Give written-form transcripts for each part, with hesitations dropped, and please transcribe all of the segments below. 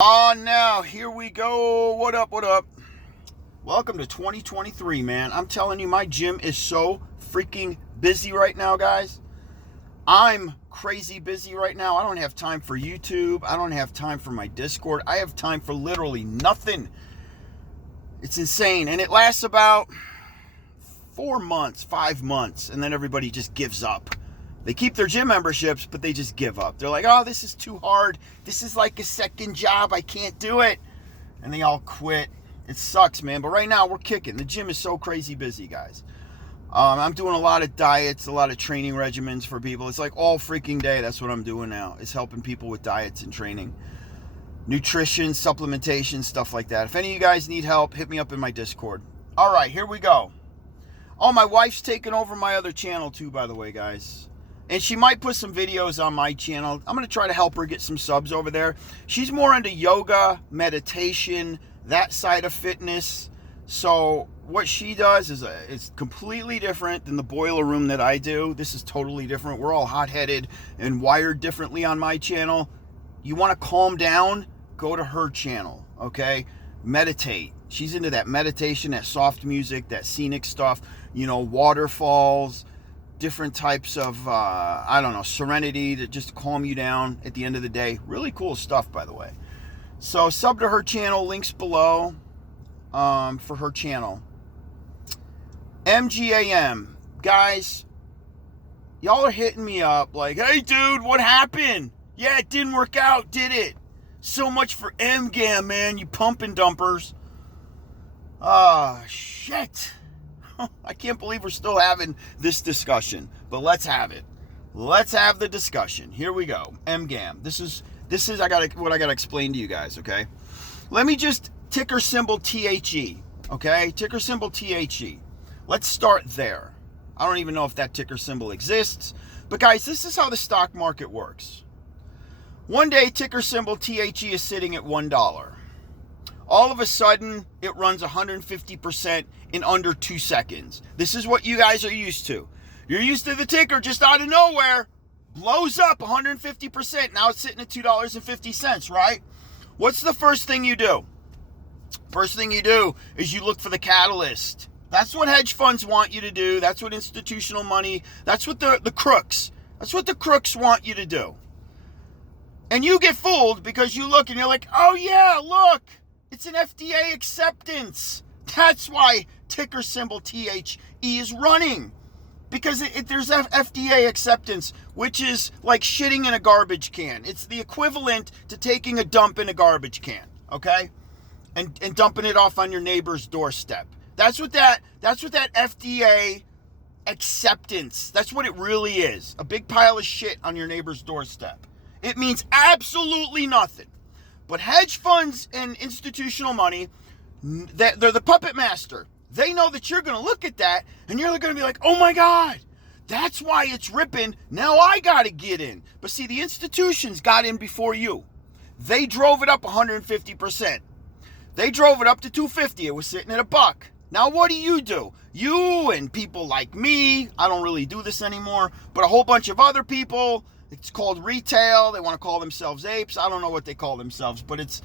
Now, here we go. What up, what up? Welcome to 2023, man. I'm telling you, my gym is so freaking busy right now, guys. I'm crazy busy right now. I don't have time for YouTube. I don't have time for my Discord. I have time for literally nothing. It's insane. And it lasts about 4 months, 5 months, and then everybody just gives up. They keep their gym memberships, but they just give up. They're like, oh, this is too hard. This is like a second job. I can't do it. And they all quit. It sucks, man. But right now, we're kicking. The gym is so crazy busy, guys. I'm doing a lot of diets, a lot of training regimens for people. It's like all freaking day. That's what I'm doing now. It's helping people with diets and training. Nutrition, supplementation, stuff like that. If any of you guys need help, hit me up in my Discord. All right, here we go. Oh, my wife's taking over my other channel too, by the way, guys. And she might put some videos on my channel. I'm going to try to help her get some subs over there. She's more into yoga, meditation, that side of fitness. So what she does is completely different than the boiler room that I do. This is totally different. We're all hot-headed and wired differently on my channel. You want to calm down? Go to her channel, okay? Meditate. She's into that meditation, that soft music, that scenic stuff, waterfalls, different types of, serenity to just calm you down at the end of the day. Really cool stuff, by the way. So sub to her channel, links below for her channel. MGAM. Guys, y'all are hitting me up like, hey, dude, what happened? Yeah, it didn't work out, did it? So much for MGAM, man, you pump and dumpers. Shit. I can't believe we're still having this discussion, but let's have it. Let's have the discussion. Here we go. MGAM. This is what I gotta explain to you guys, okay? Let me just ticker symbol THE, okay? Ticker symbol THE. Let's start there. I don't even know if that ticker symbol exists, but guys, this is how the stock market works. One day, ticker symbol THE is sitting at $1. All of a sudden, it runs 150% in under 2 seconds. This is what you guys are used to. You're used to the ticker just out of nowhere, blows up 150%. Now it's sitting at $2.50, right? What's the first thing you do? First thing you do is you look for the catalyst. That's what hedge funds want you to do. That's what institutional money, that's what the crooks, that's what the crooks want you to do. And you get fooled because you look and you're like, oh yeah, look. It's an FDA acceptance. That's why ticker symbol THE is running. Because there's FDA acceptance, which is like shitting in a garbage can. It's the equivalent to taking a dump in a garbage can, okay? And dumping it off on your neighbor's doorstep. That's what that FDA acceptance, that's what it really is. A big pile of shit on your neighbor's doorstep. It means absolutely nothing. But hedge funds and institutional money, they're the puppet master. They know that you're going to look at that and you're going to be like, oh my God, that's why it's ripping. Now I got to get in. But see, the institutions got in before you. They drove it up 150%. They drove it up to $2.50. It was sitting at $1. Now what do? You and people like me, I don't really do this anymore, but a whole bunch of other people. It's called retail. They want to call themselves apes. I don't know what they call themselves, but it's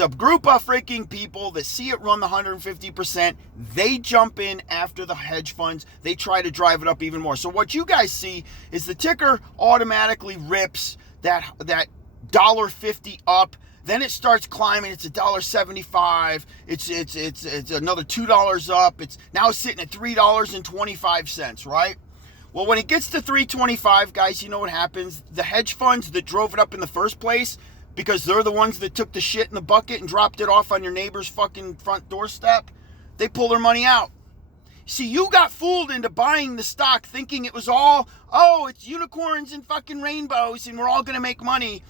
a group of freaking people that see it run the 150%. They jump in after the hedge funds. They try to drive it up even more. So what you guys see is the ticker automatically rips that $1.50 up. Then it starts climbing. It's $1.75. It's another $2 up. Now it's sitting at $3.25, right? Well, when it gets to $3.25, guys, you know what happens? The hedge funds that drove it up in the first place, because they're the ones that took the shit in the bucket and dropped it off on your neighbor's fucking front doorstep, they pull their money out. See, you got fooled into buying the stock thinking it was all, it's unicorns and fucking rainbows and we're all going to make money.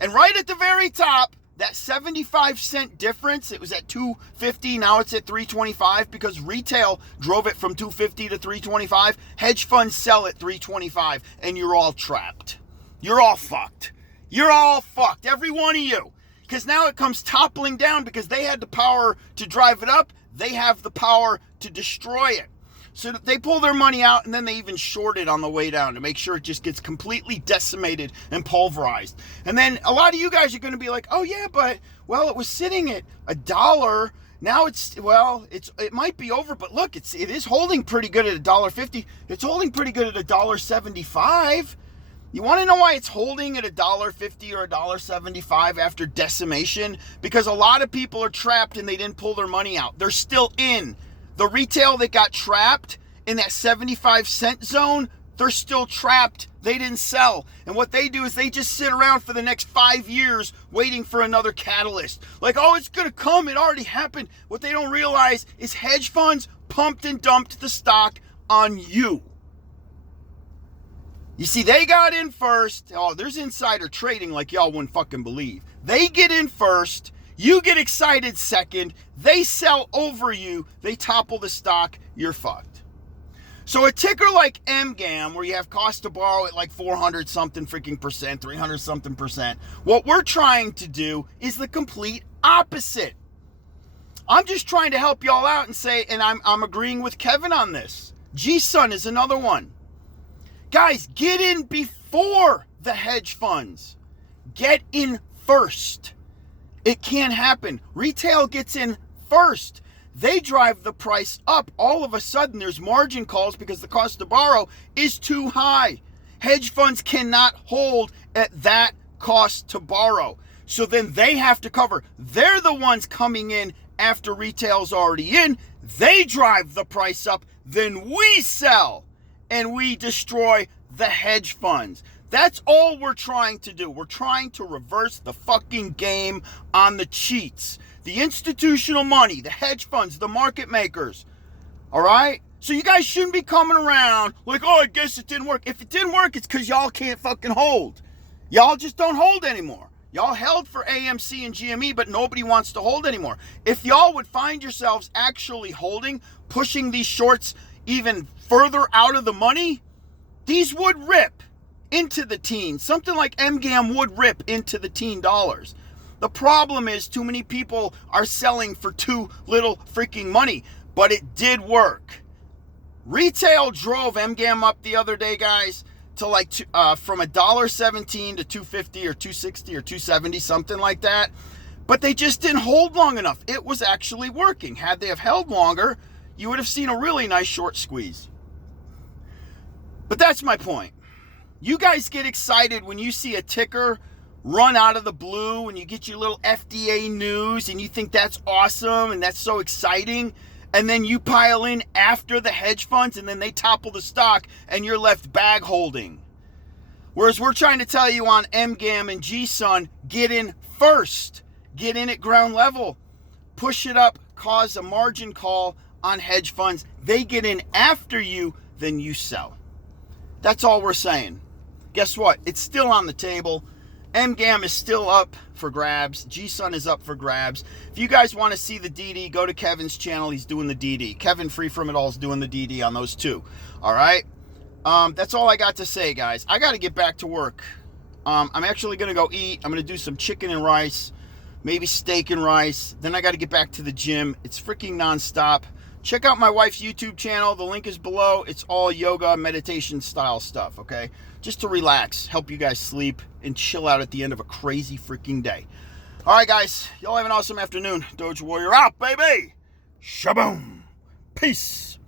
And right at the very top, that 75-cent difference, it was at $2.50, now it's at $3.25 because retail drove it from $2.50 to $3.25. Hedge funds sell at $3.25 and you're all trapped. You're all fucked. You're all fucked, every one of you. Because now it comes toppling down because they had the power to drive it up. They have the power to destroy it. So they pull their money out, and then they even short it on the way down to make sure it just gets completely decimated and pulverized. And then a lot of you guys are going to be like, oh yeah, but, well, it was sitting at $1. Now it might be over, but look, it is holding pretty good at $1.50. It's holding pretty good at $1.75. You want to know why it's holding at $1.50 or $1.75 after decimation? Because a lot of people are trapped and they didn't pull their money out. They're still in. The retail that got trapped in that 75-cent zone, they're still trapped. They didn't sell. And what they do is they just sit around for the next 5 years waiting for another catalyst. Like, oh, it's going to come. It already happened. What they don't realize is hedge funds pumped and dumped the stock on you. You see, they got in first. Oh, there's insider trading like y'all wouldn't fucking believe. They get in first. You get excited second. They sell over you. They topple the stock. You're fucked. So a ticker like MGAM, where you have cost to borrow at like 400 something freaking percent, 300 something percent, what we're trying to do is the complete opposite. I'm just trying to help y'all out and say, and I'm agreeing with Kevin on this. GSUN is another one. Guys, get in before the hedge funds. Get in first. It can't happen. Retail gets in first. They drive the price up. All of a sudden, there's margin calls because the cost to borrow is too high. Hedge funds cannot hold at that cost to borrow. So then they have to cover. They're the ones coming in after retail's already in. They drive the price up. Then we sell. And we destroy the hedge funds. That's all we're trying to do. We're trying to reverse the fucking game on the cheats. The institutional money, the hedge funds, the market makers. All right? So you guys shouldn't be coming around like, oh, I guess it didn't work. If it didn't work, it's because y'all can't fucking hold. Y'all just don't hold anymore. Y'all held for AMC and GME, but nobody wants to hold anymore. If y'all would find yourselves actually holding, pushing these shorts even further out of the money, these would rip into the teens. Something like MGAM would rip into the teen dollars. The problem is too many people are selling for too little freaking money, but it did work. Retail drove MGAM up the other day, guys, to like from $1.17 to $2.50 or $2.60 or $2.70, something like that. But they just didn't hold long enough. It was actually working. Had they have held longer, you would have seen a really nice short squeeze. But that's my point. You guys get excited when you see a ticker run out of the blue and you get your little FDA news and you think that's awesome and that's so exciting. And then you pile in after the hedge funds and then they topple the stock and you're left bag holding. Whereas we're trying to tell you on MGAM and GSUN, get in first. Get in at ground level. Push it up, cause a margin call on hedge funds. They get in after you, then you sell. That's all we're saying. Guess what? It's still on the table. MGAM is still up for grabs. GSUN is up for grabs. If you guys want to see the DD, go to Kevin's channel. He's doing the DD. Kevin Free From It All is doing the DD on those two. All right? That's all I got to say, guys. I got to get back to work. I'm actually going to go eat. I'm going to do some chicken and rice, maybe steak and rice. Then I got to get back to the gym. It's freaking nonstop. Check out my wife's YouTube channel. The link is below. It's all yoga, meditation style stuff, okay? Just to relax, help you guys sleep, and chill out at the end of a crazy freaking day. All right, guys. Y'all have an awesome afternoon. Doge Warrior out, baby. Shaboom. Peace.